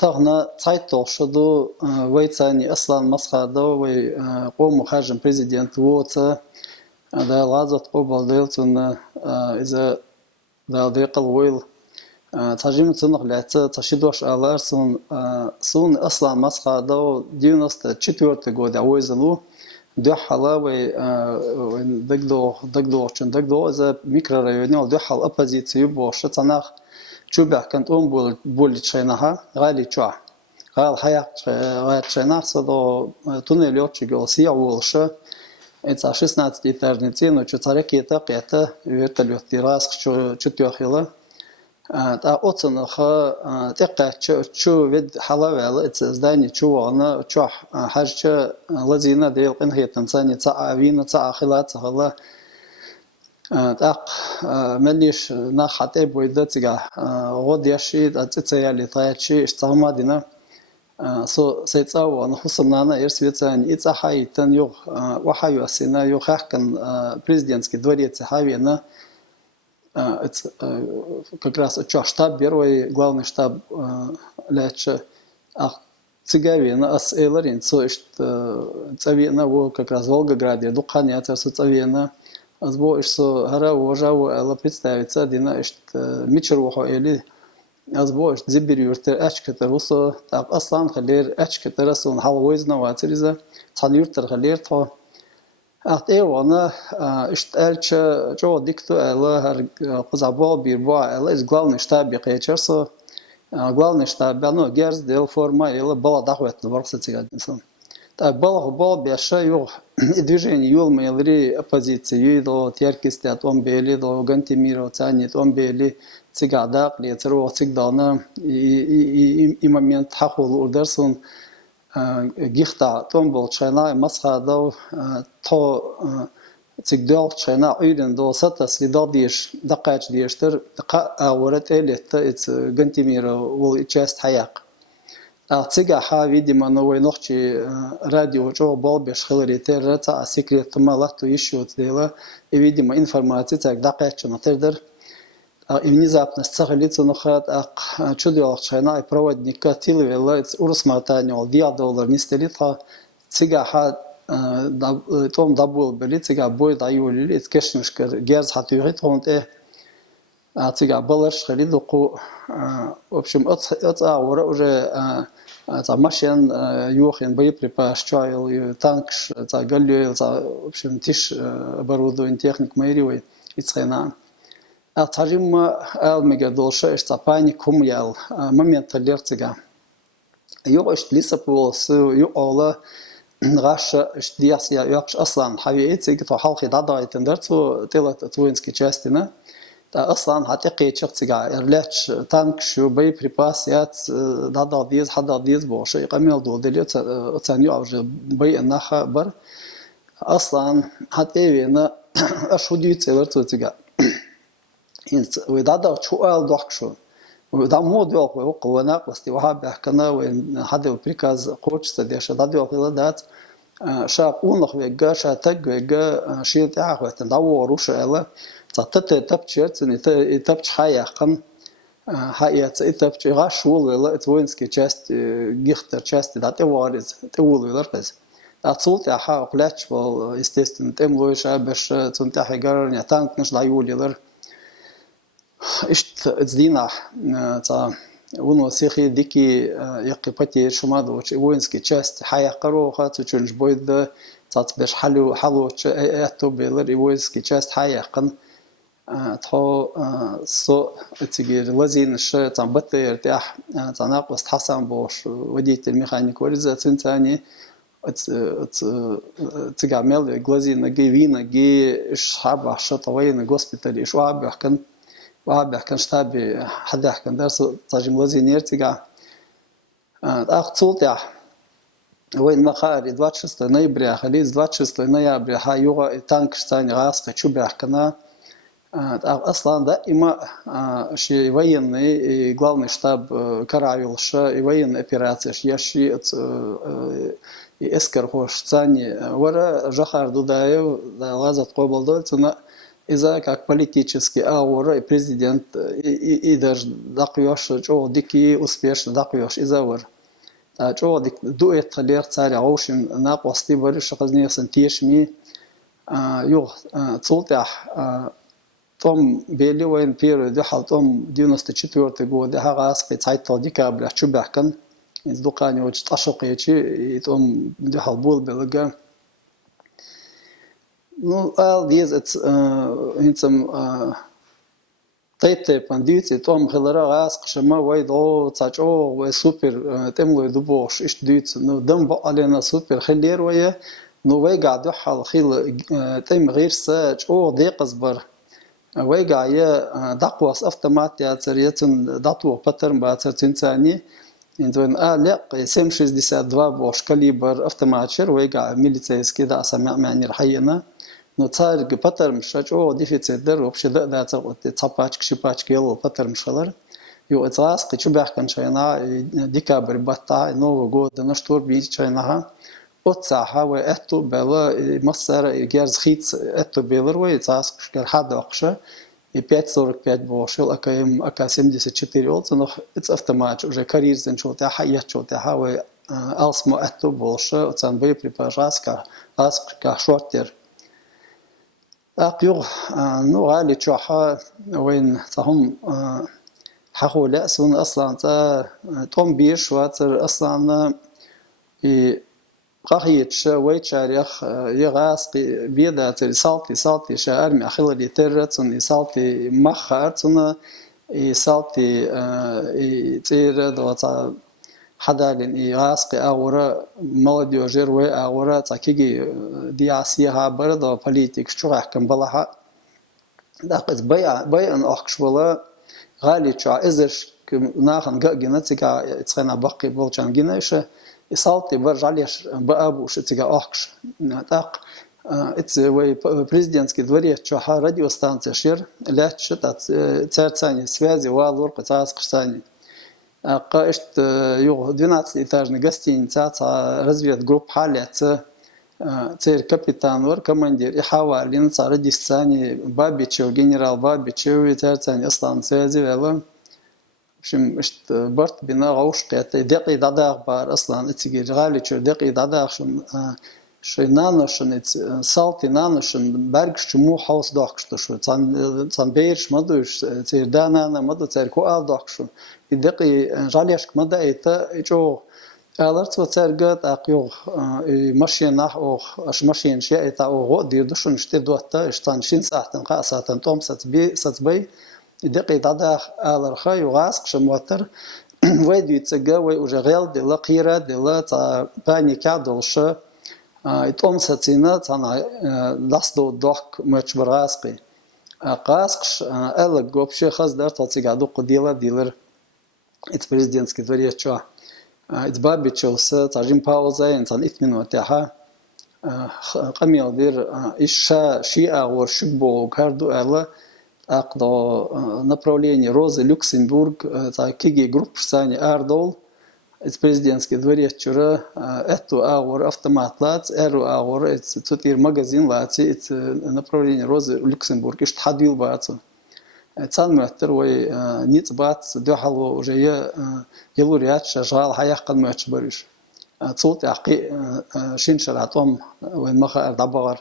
تغنى تايتو شدو ويتاني أصلا مسخادو وي قوم خارج بريزيدنت ووتا دا لازت قبل ديلتون إذا دا ديق الويل تجمع تنق لعت تشدوش على سون أصلا مسخادو ديونست تشتورت جود عويزنو دو حلا وين دقدو إذا ميكرو ريونيال دو حل أبازيتيو بوش تناخ شوبه كانت بول تشينها غالي تشوا غال حياة غال تشينها صدو تونيليوتشي جالسيا وولشة إنت 16 إنترنتين وشتركيتا قيتا يتلوث راس شو تيوخيلا تا أوتن خا تقع شو ود حلاوة إنت زداني شو أنا شو حاجة لذينة ديل إن هي تنساني تعاوين تعاخلات هلا تاق مليش ناخته بويدا تيجا غودياشي تتسيالي طايتشي اشتغمادنا سو سيتساو أنا خصمنا إرسبيتان إتسحاي تن يوغ وحيو سينا يوغ حكن بريزيدنتسكي دوري تسحاوي أنا как раз штаб первый главный штаб лечь цигавина ас эларин so ist цавина wo как раз в Волгограде духания это со цавина азбо ist so хара уважау ала представится дина ist мичрухо или азбо ist зибирюртер ачкетер усо так аслан халер ачкетер сон халвойзна ватриза цанюртер халер то Ach, Ewana ist elche jo dikto ela har qazabo birbo ela is главный штаб qecherso главный штаб ну герз дел форма ела была дахвет ворксатига инсан та был беша ю движение юл мелри оппозиции до теркисти атом бели до гантимиро цани том бели цигада лецро цигдана и момент хахул урдерсон гихта том был чайна масхадов то цигдал чайна уйден до сата следодиш дакач диштер дака аурат элет иц гантимира вол часть хаяк цига ха видимо новой ночи радио жо бол беш хилрите раца секрет малату еще дела и видимо информация так дакач натердер и внезапно сцахалится нухат чудо чайна и проводника тилвела урус матаниол $1 не стелита цига ха том дабул бели цига бой даюли кешнишкер герз хатюрит онте цига балаш халидуку в общем от аура уже за машин юхин боеприпас чайл танк за галлю за в общем тиш оборудование техник майривой и цена أتريم المجدولش استباني كم يال момент لرتجا يو إشت لسه بوس يو أولا غاش إشت دياسيا يقش أصلا حبيبتي كتو حلقي ضادا يتندرتو تلت توينسكي جاستنا تا أصلا هتقي تشتجا إرلاتش تانك شو بي بريباسيات ضادا ديز حدا ديز بوش يقامل دو دليت تانيو أوج بي النخا بر أصلا هتقينا أشودي تلرتو تجا وإذا شو قال ضحكشون وإذا مو دوق وقونا قصدي وهاب بحكنا وإن هذا بريكاز قوتش تديش هذا دوق لدات شاقون خبيجا شاتج وجا شيء تعاقد تدور وش إلا تطت تبتشرت إن تبتش حياقن حياة تبتش غاشول ولا توينسكي تشست جيختر تشست ده توارز تقول ولا ركز أتصلت يا حق لاتش وال استيستن تملوش باش تنتهي قرن يتانك نش ضيول يلر إشت تزدينا تا ونو سيخي ديكي يقيبتي شمادو وينسكي تشست حيا قرو خاطو تشنج بويد تات باش حلو اتو بيلر وينسكي تشست حيا قن تو سو تيجي لازين ش تام بت يرتاح تناقص حسن بوش وديت الميكانيك ورزا تنتاني تجامل غلازين جيفينا جي شعب عشطوين غوسبيتال شعب يحكن وعب كان شتابي حدا كان درس تاجم لازينير تيجا أختصوت وين مخارج 26 ноября خليز 26 ноября هايوغا تانك штани غاسق شو بيحكنا أصلا دائما شيء военный главный штаб каравилша и военная операция яши эскер хош цани вара жахар дудаев лазат кобалдольцена إذا как политический аура и президент и даже дакуяш чо дики успешно дакуяш изавр чо дик дуэт халер царь аушин на посты барыш казнесан тешми юг цултах том бели وين بيرو ده حالتهم 94 год ده هغاس في سايت ديكابر شبحكن из дукани очень ташокечи и том ده حالبول بلغا ну ал диез это инцам тейте пандити том хелера гас шама вай до цачо вай супер темло дубош иш дит ну дам ба алена супер хелер вая ну вай قاعد حال خيل تم غير ساچو دقيق صبر ويجعي دقوس أفتمات يا تريتن دطو باترن باترتين ثاني إنتون لا سم 62 بوش كاليبر أفتماتشر ويجع ميليتسكي دا سمع معني رحينا نتصار باتر مش أو ديفيتسيت در وبش دا تقط تصباش كشباش كيلو باتر مشلر يو إتراس كشو بيحكن شينا ديكابر باتا نو جود نشطور بيج شيناها أتصاحا وأتو بلا مصر جارز خيت أتو بيلر ويتراس كشكل حد أقشة 5.45 بوشل أكا 74 ولت نخ إتس أفتماتش уже карьер зенчоте حيات чоте هوا ألسمو أتو بوشة وتسان بي بريباراس كا شورتر أقيو نو غالي تشوحا وين تهم حقولا سون أصلا تا توم بيش واتر أصلا قاهيتش ويتشاريخ يغاس بيدا تري سالتي شعر مع خلال يترتون يسالتي مخارتون يسالتي تير دوتا حدالين يغاس أورا مالديو جروي أورا تاكيجي دياسيها برضو بوليتيك شو حكم بلاها دقت بيع أن أخش ولا غالي شع إزرش ناخن جنتيكا تسخنا بقي بولشان جنايشه يسالتي برجع ليش بأبو شو تيجا أخش نتاق إتس وي президентский дворец чоха радиостанция шир лячь тат церцани связи валор кацас кшсани قاشت يو 12-этажный гостиница разведгрупп халец цер капитан ور командир и حوالين صار ديستاني بابيتشو генерал بابيتشو церцани أصلا связи вела شم اشت برت بنا غوش قيت دقي داداغ بار اصلا اتسجي غالي شو دقي داداغ شن شي نانوشن سالتي نانوشن برغش شمو حوس داخشت شو تان بيرش مدوش تير دانا مدو تير كو ال داخشو دقي غاليش مدا ايتا جو الارت وترغت اقيو ماشينا او اش ماشين شي ايتا او دير دوشن شتي دوتا اشتان شين ساعتن قاساتن توم ساتبي دقي داداخ الرخا يغاس شموتر ويدو يتسجى ويجغل دلا قيرة دلا تا بانيكا دلش يتوم ساتينا تانا لاستو دوك ماتش براسقي قاسقش ال جوبشي خاص دار تاتيغادو قديلا ديلر ات президентский дворец чо ات бабичелса тажим пауза инсан 8 минутаха قميل دير ища шиа воршбо карду ала أقضى направление Розы Люксембург такие группы сани Ардол из президентский дворец чура эту аур автоматлат эру аур это тутир магазин лати это направление Розы Люксембург ишт хадил бацу цан мэтер вой ниц бац дохало уже елуриат шажал хаяққан мэч бариш цут яқи шиншаратом вен маха дабагар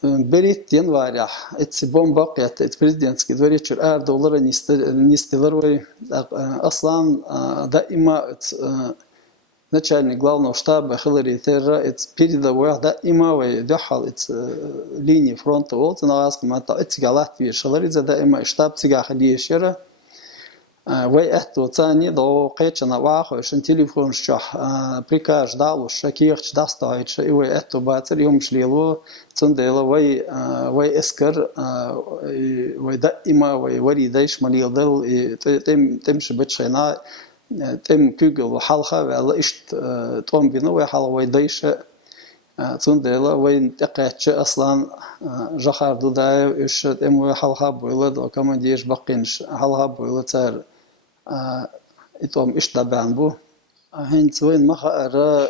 بريت января эти бомба это президентский дворец $1 не стелларовый أصلا دائما начальник главного штаба Хиллари Терра это передовой دائما ويدحل линии фронта вот на ласком это Латвия Шалари دائما штаб تيجا خليه ويأتو تاني دو قيتشنا واخو شن تليفون شح بريكاج دالو شكيخ داستايتش ويأتو باتر يوم شليلو تنديلا وي اسكر وي دائما وي وريدايش مليل دل تم شبتشينا تم كوغل وحلقة ولا اشت توم بينو ويحل ويدايش تنديلا وين تقيتش اصلا جخار دوداي اش تم ويحلقة بولد وكمان ديش بقينش حلقة بولد تار إتوم إيش دبان بو هنت وين مخا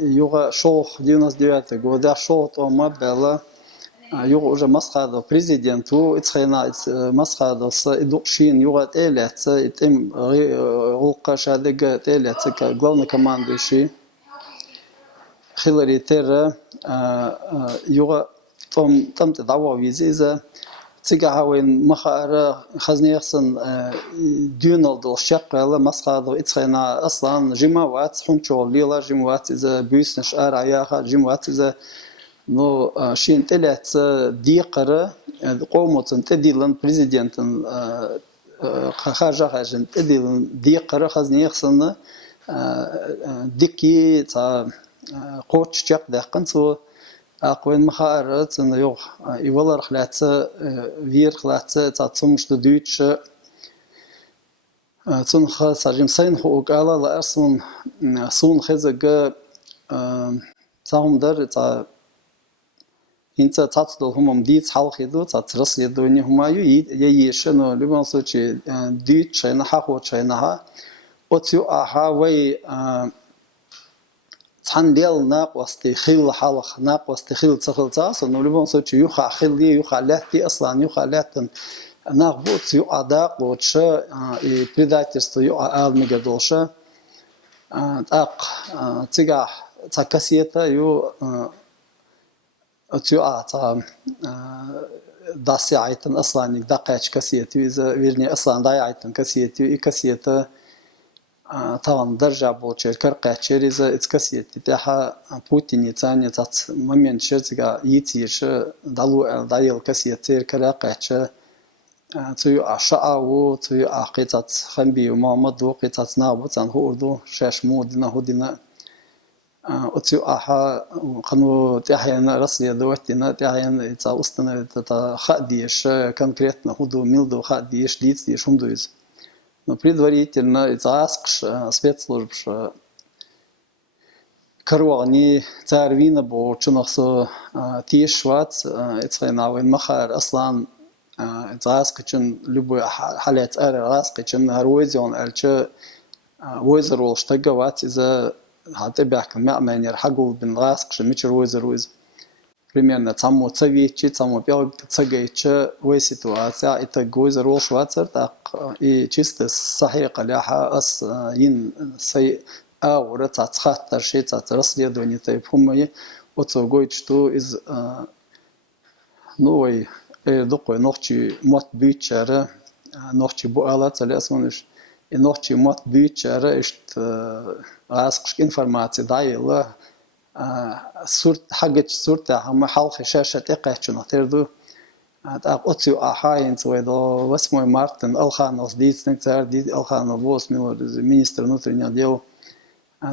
يوغا شوخ 99 года شوخ توما بلا يوغ уже مسخادو президент و اتخينا مسخادو идукшин юга элец итем улка шадыга элец главный командующий Хиллари Терра юга там тдава визиза تيجا هاوين مخارة خزنيخسن دونالد الشقة مسخادو اتخينا أصلا جماوات حنشو ليلا جماوات إذا بيسنش أرعياها جماوات إذا نو شين تلات ديقرة قومتن تديلن بريزيدنتن خارجة خارجن تديلن ديقرة خزنيخسن ديكي تا قوتش جاق داقن سو أقوين مخارة تن يوغ يولر خلاتة وير خلاتة تاتسمش دوتش تن خاص عجم سين خوك على لأرسون سون خزق تاهم در تا إنت تاتلو هم ديت حال خدو تاترس يدوني هما يشنو لبنان سوتشي دوتش نها خوتش نها أتيو أها وي تحنديل ناقوستي خيل حلق ناقوستي خيل تخيل تاس إنه لبنان سوتشي يخا خيلي يخا لاتي أصلا يخا لاتن ناقبوت يو أداق وتش предательство يو ألمي قدوشة تاق تيجا تكسيتا يو تيو تا داسي عيتن أصلا دقيقة كسيتي إذا ويرني أصلا داي عيتن كسيتي كسيتا طبعا درجة بولشير كرقاتشير إذا إتكسيتي تاها بوتين يتاني تات ممين شرتك يتيش دالو دايل كسيتير كرقاتش تيو عشاء تيو عقيتات خنبي ومحمد وقيتات نابو تان هو شاش مودنا هودنا أتيو أها قنو تاحينا رسلي دوتنا تاحينا تاوستنا خاديش конкретно هودو ميلدو خاديش ليتيش همدويز но предварительно итаскш спецслужб كروغني تعرفين بو شنخصو تيشوات اتخيناوين مخار اصلا اتاسكشن لبو حالات راسكشن هرويزيون الچ ويزر ولشتغوات اذا حتى بيحكم معنى يرحقوا بن راسكشن مش ويزر примерно само цавичи само пел цагайча وي ситуация это гойзер волшвацер так и чисто صحيح ляха ас ин сай аура цацхаттар ши цац расследование тайп хуммай оцогойч что из новой докой нохчи мот бичара нохчи буала цалесониш и нохчи мот бичара ишт расқш информация дайла صورت حاجة صورت هم حلقة شاشة تقعشنا تردو أقطعوا أحاين سويدا واسمه مارتن الخانوس ديت نكتار ديت الخانو بوس ميلر министр внутренних дел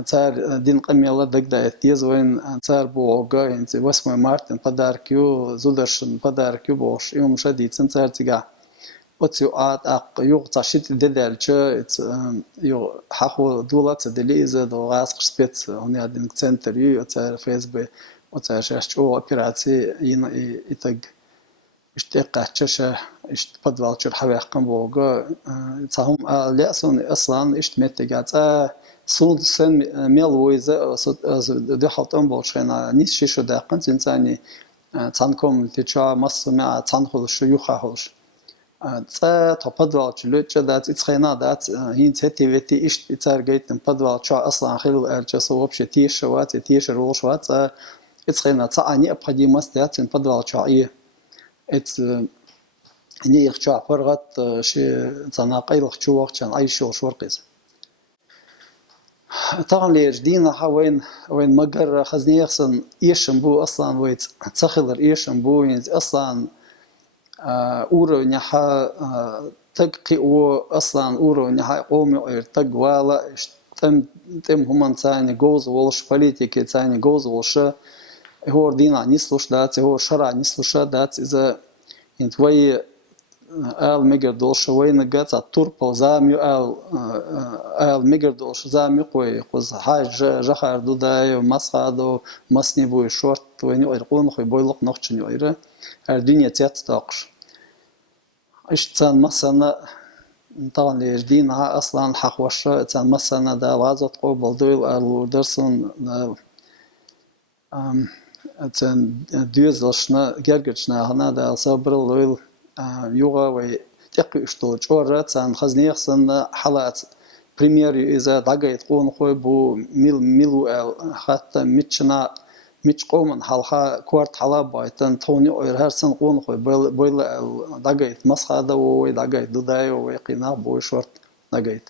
царь дин قميلة دقدا اتيز وين царь بوغا انت واسمه مارتن подаркю зудершин подаркю бош يوم شديد царь تيجا أقطعوا أق يوق تشيت ددالش يو حقو دولة دليزة دو غاسق سبيت هني عندنا центр يو царь ФСБ وцарь شو операции ين إتج اشتقى تشة اشت بدوال شر حواقم بوجا تهم لأسون أصلا اشتمت جات صود سن ميل ويزا ده حطهم بولشنا نيس شو دقن إنساني تانكم تجا مصر مع تانخل شو يخاهوش تبادل شلوت دات إتخينا دات هين تهتي إيش إتارجيت نبادل شو أصلا خير الجسوا وبش تيش وات تيش روش وات إتخينا تعني أبغى مستيات نبادل شو إيه إت إني يخشى فرقت شيء تناقيل خشوا وقت كان أي شو شورقيز طبعا ليجدينا وين مجر خزني يخسن يشنبو أصلا ويت تخلر يشنبو ينز أصلا أورو نحا تقي أو أصلا أورو نحا قومي تقوالا تم هم تاني جوز والش политики تاني جوز والش هو دينا نسلوش دات هو شرع نسلوش دات إذا إنتوي ميجر دولش وين جات التوربو زاميو ميجر دولش زاميو قوي قز حاج جخر دوداي ومسخادو مسنيبو شورت وين يقولون خوي بويلق نقشن يويره الدنيا تيتطاقش إيش تان مثلا طبعا ليجدينها أصلا حقوش تان مثلا دا غازت قبل دويل الودرسون تن ديوزلشنا جرجتنا هنا دا صبر لويل يوغا وي تقيشتو جورات سان خزنيخسن حالات بريمير إذا دقيت قون خوي بو ميلو حتى ميتشنا ميتش قومن حالها كوارت حالا بايتن توني أوير هرسن قون خوي بويل دقيت مسخة دا وي دقيت دداي وي قينا بوي شورت دقيت